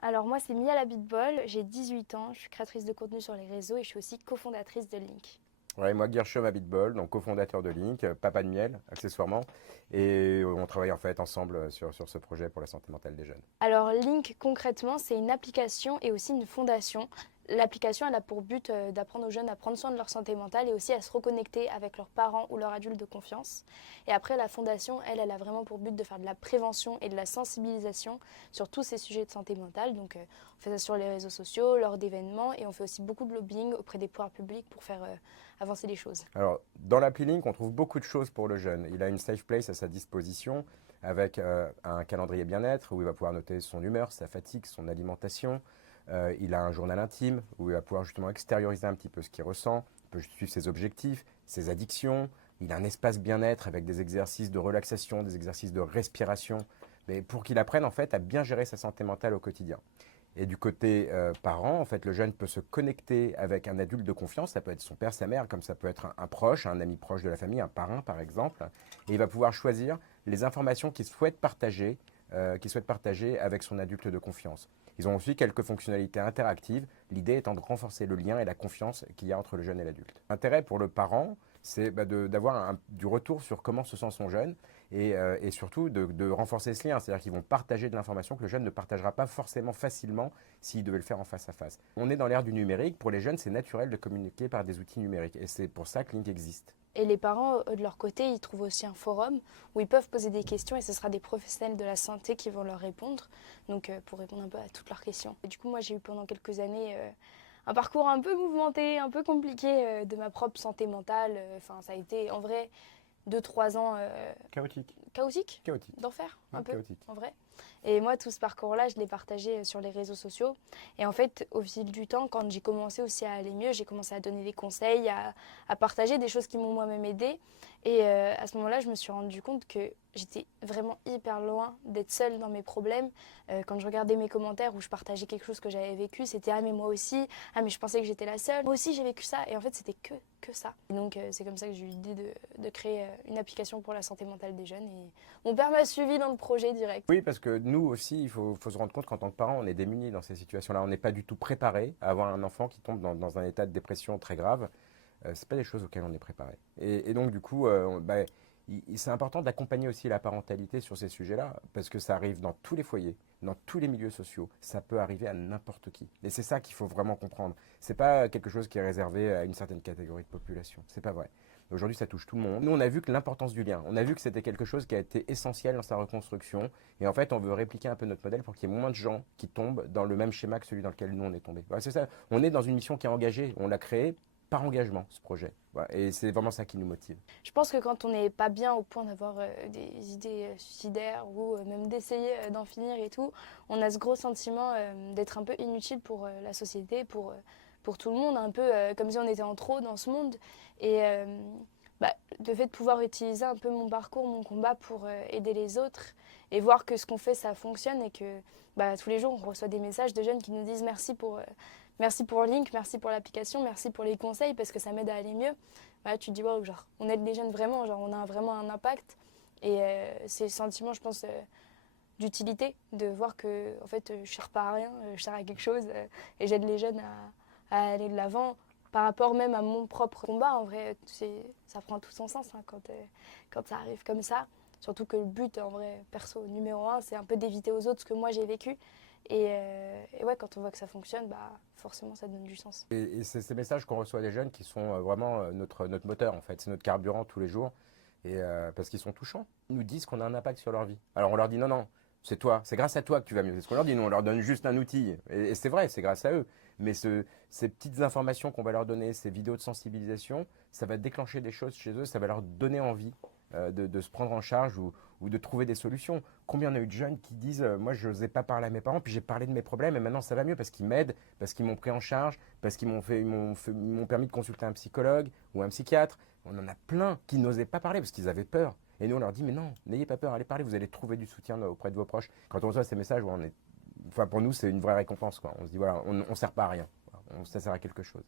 Alors moi, c'est Mia la Beatball, j'ai 18 ans, je suis créatrice de contenu sur les réseaux et je suis aussi cofondatrice de Link. Ouais, moi, Guerchom Habitbol, donc cofondateur de Link, papa de miel, accessoirement. Et on travaille en fait ensemble sur ce projet pour la santé mentale des jeunes. Alors Link, concrètement, c'est une application et aussi une fondation. L'application, elle a pour but d'apprendre aux jeunes à prendre soin de leur santé mentale et aussi à se reconnecter avec leurs parents ou leurs adultes de confiance. Et après, la fondation, elle a vraiment pour but de faire de la prévention et de la sensibilisation sur tous ces sujets de santé mentale. Donc, on fait ça sur les réseaux sociaux, lors d'événements, et on fait aussi beaucoup de lobbying auprès des pouvoirs publics pour faire avancer les choses. Alors, dans l'appli Link, on trouve beaucoup de choses pour le jeune. Il a une safe place à sa disposition avec un calendrier bien-être où il va pouvoir noter son humeur, sa fatigue, son alimentation. Il a un journal intime où il va pouvoir justement extérioriser un petit peu ce qu'il ressent. Il peut suivre ses objectifs, ses addictions. Il a un espace bien-être avec des exercices de relaxation, des exercices de respiration, mais pour qu'il apprenne en fait à bien gérer sa santé mentale au quotidien. Et du côté parent, en fait, le jeune peut se connecter avec un adulte de confiance. Ça peut être son père, sa mère, comme ça peut être un proche, un ami proche de la famille, un parrain par exemple. Et il va pouvoir choisir les informations qu'il souhaite partager avec son adulte de confiance. Ils ont aussi quelques fonctionnalités interactives, l'idée étant de renforcer le lien et la confiance qu'il y a entre le jeune et l'adulte. L'intérêt pour le parent, c'est d'avoir du retour sur comment se sent son jeune et surtout de renforcer ce lien. C'est-à-dire qu'ils vont partager de l'information que le jeune ne partagera pas forcément facilement s'il devait le faire en face à face. On est dans l'ère du numérique. Pour les jeunes, c'est naturel de communiquer par des outils numériques. Et c'est pour ça que Link existe. Et les parents, eux, de leur côté, ils trouvent aussi un forum où ils peuvent poser des questions et ce sera des professionnels de la santé qui vont leur répondre, donc pour répondre un peu à toutes leurs questions. Et du coup, moi, j'ai eu pendant quelques années un parcours un peu mouvementé, un peu compliqué de ma propre santé mentale. Enfin, ça a été en vrai 2 3 ans Chaotique. chaotique, Chaotique. d'enfer, un peu, Chaotique. en vrai. Et moi, tout ce parcours-là, je l'ai partagé sur les réseaux sociaux. Et en fait, au fil du temps, quand j'ai commencé aussi à aller mieux, j'ai commencé à donner des conseils, à partager des choses qui m'ont moi-même aidé. Et à ce moment-là, je me suis rendu compte que j'étais vraiment hyper loin d'être seule dans mes problèmes. Quand je regardais mes commentaires où je partageais quelque chose que j'avais vécu, c'était ah mais moi aussi, ah mais je pensais que j'étais la seule, moi aussi j'ai vécu ça. Et en fait, c'était que ça. Et donc c'est comme ça que j'ai eu l'idée de créer une application pour la santé mentale des jeunes. Et mon père m'a suivi dans le projet direct. Oui, parce que nous aussi, il faut se rendre compte qu'en tant que parents, on est démunis dans ces situations-là. On n'est pas du tout préparé à avoir un enfant qui tombe dans un état de dépression très grave. C'est pas des choses auxquelles on est préparé. Et donc, du coup, c'est important d'accompagner aussi la parentalité sur ces sujets-là, parce que ça arrive dans tous les foyers, dans tous les milieux sociaux. Ça peut arriver à n'importe qui. Et c'est ça qu'il faut vraiment comprendre. C'est pas quelque chose qui est réservé à une certaine catégorie de population. C'est pas vrai. Aujourd'hui, ça touche tout le monde. Nous, on a vu que l'importance du lien, on a vu que c'était quelque chose qui a été essentiel dans sa reconstruction. Et en fait, on veut répliquer un peu notre modèle pour qu'il y ait moins de gens qui tombent dans le même schéma que celui dans lequel nous, on est tombé. Voilà, c'est ça. On est dans une mission qui est engagée. On l'a créée par engagement, ce projet. Voilà. Et c'est vraiment ça qui nous motive. Je pense que quand on n'est pas bien au point d'avoir des idées suicidaires ou même d'essayer d'en finir et tout, on a ce gros sentiment d'être un peu inutile pour la société, pour tout le monde, un peu comme si on était en trop dans ce monde. Et le fait de pouvoir utiliser un peu mon parcours, mon combat pour aider les autres et voir que ce qu'on fait, ça fonctionne et que tous les jours, on reçoit des messages de jeunes qui nous disent merci pour Link, merci pour l'application, merci pour les conseils parce que ça m'aide à aller mieux. Voilà, tu te dis, wow, genre, on aide les jeunes vraiment, genre, on a vraiment un impact. Et c'est le sentiment, je pense, d'utilité, de voir que en fait, je ne sers pas à rien, je sers à quelque chose et j'aide les jeunes à aller de l'avant par rapport même à mon propre combat. En vrai, ça prend tout son sens quand ça arrive comme ça. Surtout que le but, en vrai, perso, numéro un, c'est un peu d'éviter aux autres ce que moi j'ai vécu. Et ouais, quand on voit que ça fonctionne, forcément, ça donne du sens. Et c'est ces messages qu'on reçoit des jeunes qui sont vraiment notre moteur, en fait. C'est notre carburant tous les jours. Parce qu'ils sont touchants. Ils nous disent qu'on a un impact sur leur vie. Alors on leur dit non, non, c'est toi, c'est grâce à toi que tu vas mieux. C'est ce qu'on leur dit, nous, on leur donne juste un outil. Et c'est vrai, c'est grâce à eux. Mais ces petites informations qu'on va leur donner, ces vidéos de sensibilisation, ça va déclencher des choses chez eux, ça va leur donner envie de se prendre en charge ou de trouver des solutions. Combien on a eu de jeunes qui disent moi, je n'osais pas parler à mes parents, puis j'ai parlé de mes problèmes et maintenant ça va mieux parce qu'ils m'aident, parce qu'ils m'ont pris en charge, parce qu'ils m'ont permis de consulter un psychologue ou un psychiatre. On en a plein qui n'osaient pas parler parce qu'ils avaient peur. Et nous, on leur dit, mais non, n'ayez pas peur, allez parler, vous allez trouver du soutien auprès de vos proches. Quand on reçoit ces messages, pour nous, c'est une vraie récompense, quoi. On se dit, voilà, on ne sert pas à rien. Ça sert à quelque chose.